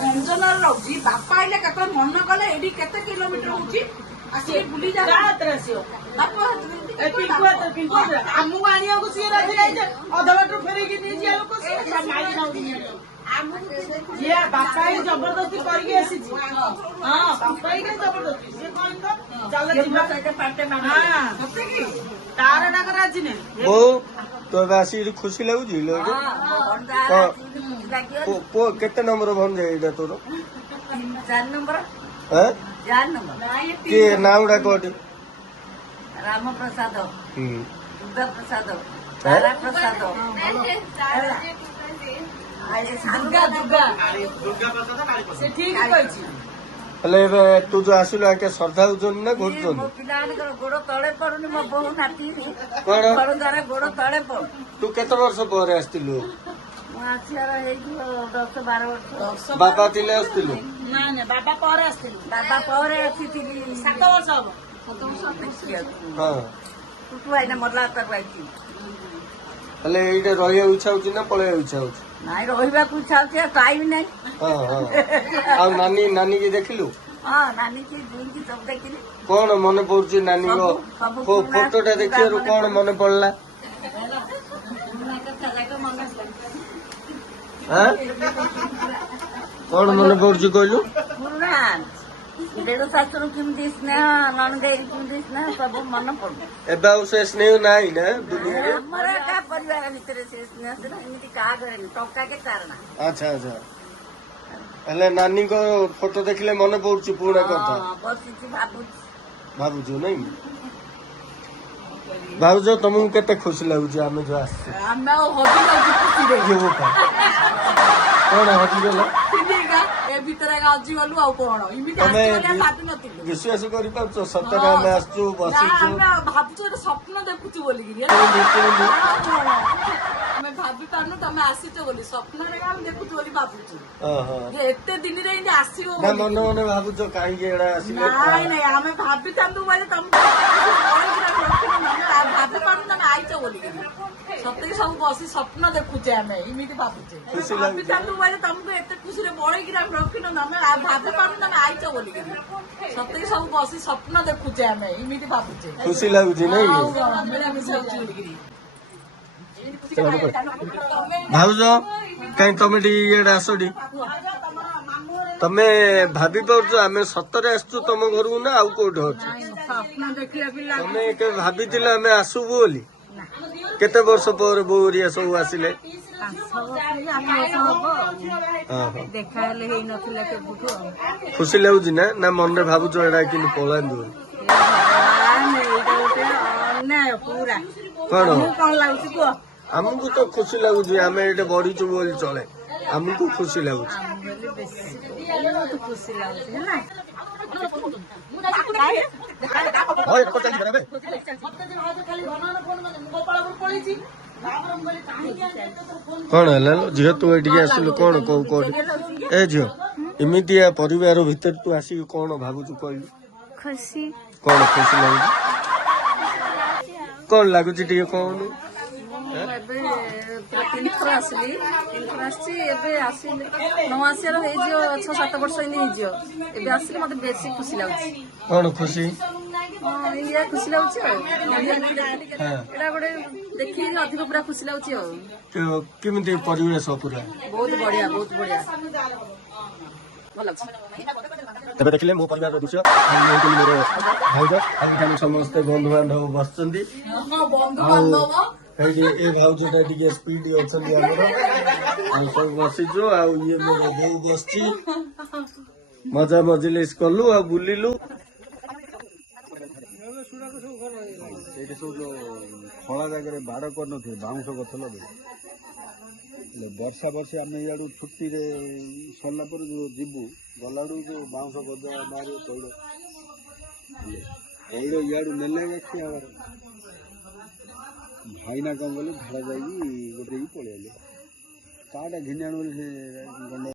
ଭଞ୍ଜନ ରହୁଛି ବାପା ଆଇଲେ କେତେବେଳେ ମନ କଲେ ଏଠି କେତେ କିଲୋମିଟର ହଉଛି ଆସିକି ବୁଲି ଆସିବ ଆମକୁ ଆଣିବାକୁ ସିଏ ରାଜି ନାହିଁ ଯେ ଅଧ ବାଟରୁ ଫେରେଇକି ନେଇଯିବା ଲୋକ ସିଏ ବାପା ହିଁ ଜବରଦସ୍ତି କରିକି ଆସିଛି। ହଁ ବାପା ହିଁ ଜବରଦସ୍ତି ସିଏ କଣ ଚାଲ ତାର ଡାକ ରାଜି ନାହିଁ। তো ଏବେ ଆସିକି ଖୁସି ଲାଗୁଛି ପୁଅ କେତେ ନମ୍ବର ଭଞ୍ଜ ଏଇଟା ତୋର? 4 ନମ୍ବର। କିଏ ନାଁ ଗୁଡା କୋଉଠି? ରାମ ପ୍ରସାଦ, ଦୁର୍ଗା ପ୍ରସାଦ, ତାରା ପ୍ରସାଦ, ସେ ଠିକ କହିଛି। ହେଲେ ଏବେ ତୁ ଯୋଉ ଆସିଲୁ ଆଙ୍କେ ଶ୍ରଦ୍ଧା ହଉଛନ୍ତି ନା ଘୁରୁଛନ୍ତି? ମୋ ପିଲାମାନଙ୍କର ଗୋଡ ତଳେ ପଡୁନି। ମୋ ବୋହୁ ନାତି କଣ ଦ୍ୱାରା ଗୋଡ ତଳେ ପଡୁ। ତୁ କେତେ ବର୍ଷ ପରେ ଆସିଥିଲୁ? ମୁଁ ଆସିବାର ହେଇଯିବ 10-12 ବର୍ଷ। ବାପା ଥିଲେ ଆସିଥିଲୁ? ନା ବାବା ପରେ ଆସିଥିଲୁ। ବାବା ପରେ ଆସିଥିଲି 7 ବର୍ଷ ହବ। 7 ବର୍ଷ ଦେଖିବାକୁ। ହଁ ଟୁଟୁ ଆଇନା ମଲା ତାକୁ ଆଇଛି। ହେଲେ ଏଇଟା ରହିବାକୁ ଇଚ୍ଛା ହଉଛି ନା ପଳେଇବାକୁ ଇଚ୍ଛା ହଉଛି? ନାଇଁ ରହିବାକୁ ଇଚ୍ଛା ହଉଛି ଆଉ ଟାଇମ୍ ନାହିଁ। ହଁ ହଁ ଆଉ ନାନୀ କି ଦେଖିଲୁ? ହଁ ନାନୀ କି ଦୁଇକି ସବୁ ଦେଖିଲି। କଣ ମନେ ପଡୁଛି ନାନୀଙ୍କ ଫଟୋଟା ଦେଖିବାରୁ କଣ ମନେ ପଡିଲା? କଣ ମନେ ପଡୁଛି କହିଲୁ? ଦେଢ ଶାଶୁରୁ କେମିତି ସ୍ନେହ, ନଣଦେଇ କେମିତି ସ୍ନେହ ସବୁ ମନେ ପଡୁଛି। ଏବେ ଆଉ ସେ ସ୍ନେହ ନାହିଁ ନା ଦୁନିଆରେ? ଆମର କାହା ପରିବାର ଭିତରେ ସେ ସ୍ନେହ ଥିଲା ଏମିତି କାହା ଘରେ ଟଙ୍କା କେ କାରଣ। ଆଚ୍ଛା ଆଚ୍ଛା ହେଲେ ନାନୀଙ୍କ ଫଟୋ ଦେଖିଲେ ମନେ ପଡୁଛି ପୁରୁଣା କଥା? ବସିଛି ଭାବୁଛୁ ନାଇଁ? ଭାବୁଛ ତମକୁ କେତେ ଖୁସି ଲାଗୁଛି ଆମେ ଯୋଉ ଆସିଛୁ? ଆମେ ଆଉ ହଜି ଯାଉଛୁ ଖୁସିରେ। କଣ ହଜିଗଲ? ଏ ଭିତରେ ହଜିଗଲୁ ଆଉ କଣ ଏମିତି ଭାବି ନଥିଲୁ। ବିଶ୍ୱାସ କରିପାରୁଛ ସତରେ ଆମେ ଆସିଛୁ ବସିଛୁ? ଆମେ ଭାବୁଛୁ ଗୋଟେ ସ୍ୱପ୍ନ ଦେଖୁଛୁ ବୋଲିକିରି ଆମେ ଭାବି ପାରୁନୁ ତମେ ଆସିଛ ବୋଲି। ସ୍ୱପ୍ନରେ ଆମେ ଦେଖୁଛୁ ବୋଲି ଭାବୁଛୁ ଯେ ଏତେ ଦିନରେ ଏମିତି ଆସିବ। ମନେ ମନେ ଭାବୁଛ କାହିଁକି ଏଇଟା ଆସିଲେ? ନାଇଁ ଆମେ ଭାବିଥାନ୍ତୁ ବୋଲେ ତମକୁ ଭାବି ପାରୁନୁ ତମେ ଆଇଛ ବୋଲିକିରି। ସତରେ ସବୁ ବସି ସ୍ୱପ୍ନ ଦେଖୁଛେ ଆମେ ଏମିତି ଭାବୁଛେ। ଭାବିଥାନ୍ତୁ ବୋଲେ ତମକୁ ଏତେ ଖୁସିରେ ବଳେଇକିରି ଆମେ ରଖିନୁ ଆମେ ଭାବି ପାରୁନୁ ତମେ ଆଇଛ ବୋଲିକିରି। ସତରେ ସବୁ ବସି ସ୍ୱପ୍ନ ଦେଖୁଛେ ଆମେ ଏମିତି ଭାବୁଛେ। ଖୁସି ଲାଗୁଛି ନାଇଁ? ମିଳାମିଶ ହଉଛି ବୋଲିକିରି। ଭାଉଜ କାହିଁ ତମେ ଟିକେ ଇଏଟା ଆସ ଟି। ତମେ ଭାବି ପାରୁଛ ଆମେ ସତରେ ଆସିଛୁ ତମ ଘରକୁ ନା ଆଉ କୋଉଠି ଅଛୁ? ତମେ କେବେ ଭାବିଥିଲ ଆମେ ଆସିବୁ ବୋଲି? କେତେ ବର୍ଷ ପରେ ବୋଉ ହେରିକା ସବୁ ଆସିଲେ? ଖୁସି ଲାଗୁଛି ନା? ନା ମନରେ ଭାବୁଛ ଏଇଟା କିନ୍ତୁ ପଳାନ୍ତୁ ବୋଲି? କଣ ଆମକୁ ତ ଖୁସି ଲାଗୁଛି ଆମେ ଏଇଠି ବଢିଛୁ ବୋଲି ଚଳେ। ଆମକୁ ଖୁସି ଲାଗୁଛି। କଣ ହେଲା ଝିଅ ତୁ ଏଠିକି ଆସିଲୁ କଣ କୋଉଠି? ଏ ଝିଅ ଏମିତିଆ ପରିବାର ଭିତରେ ତୁ ଆସିକି କଣ ଭାବୁଛୁ କହିଲୁ? ଖୁସି। କଣ ଖୁସି ଲାଗୁଛି? କଣ ଲାଗୁଛି ଟିକେ କହୁନୁ? ଏବେ 3 ଥର ଆସିଲି। 3 ଥର ଆସିଛି। ଏବେ ଆସିଲି ନ ଆସିବାର ହେଇଯିବ 6-7 ବର୍ଷ ଏମିତି ହେଇଯିବ। ଏବେ ଆସିଲେ ମତେ ବେଶୀ ଖୁସି ଲାଗୁଛି। କଣ ଖୁସି? ଇଏ ଖୁସି ଲାଗୁଛି ଆଉ ଏଇଟା ଗୋଟେ ଦେଖିକି ଅଧିକ ପୁରା ଖୁସି ଲାଗୁଛି ଆଉ। କେମିତି ପରିବେଶ ପୁରା? ବହୁତ ବଢିଆ ବହୁତ ବଢିଆ ଭଲ ଲାଗୁଛି। ଏବେ ଦେଖିଲେ ମୋ ପରିବାରର ଦୃଶ୍ୟ। ମୋର ଭାଉଜ ଆଉ ସମସ୍ତେ ବନ୍ଧୁବାନ୍ଧବ ବସିଛନ୍ତି। ଏଇଠି ଏ ଭାଉଜଟା ଟିକେ ସ୍ପିଡ ଅଛନ୍ତି ଆମର। ଆଉ ସବୁ ବସିଛୁ ଆଉ ଇଏ ମୋର ବୋଉ ବସିଛି। ମଜା ମଜଲିସ କଲୁ ଆଉ ବୁଲିଲୁ। ସେଇଠି ସବୁ ଯୋଉ ଖଳା ଜାଗାରେ ବାଡ଼ କରିନଥିବେ ବାଉଁଶ ଗଛ ଲଗେଇ ବର୍ଷା ଆମେ ଇଆଡୁ ଛୁଟିରେ ସରିଲା ପରେ ଯୋଉ ଯିବୁ ଗଲାଡୁ ଯୋଉ ବାଉଁଶ ଗଜ ବାହାରିବ ତୈଳ ଇଆଡୁ ନେଲେ ଖିଆ ହବାର। ଭାଇନା କଣ କଲେ ଝାଡ଼ା ଯାଇକି ଗୋଟେ ପଳେଇ ଆଇଲେ। କାଟା ଘିନି ଆଣୁ ବୋଲି ସେ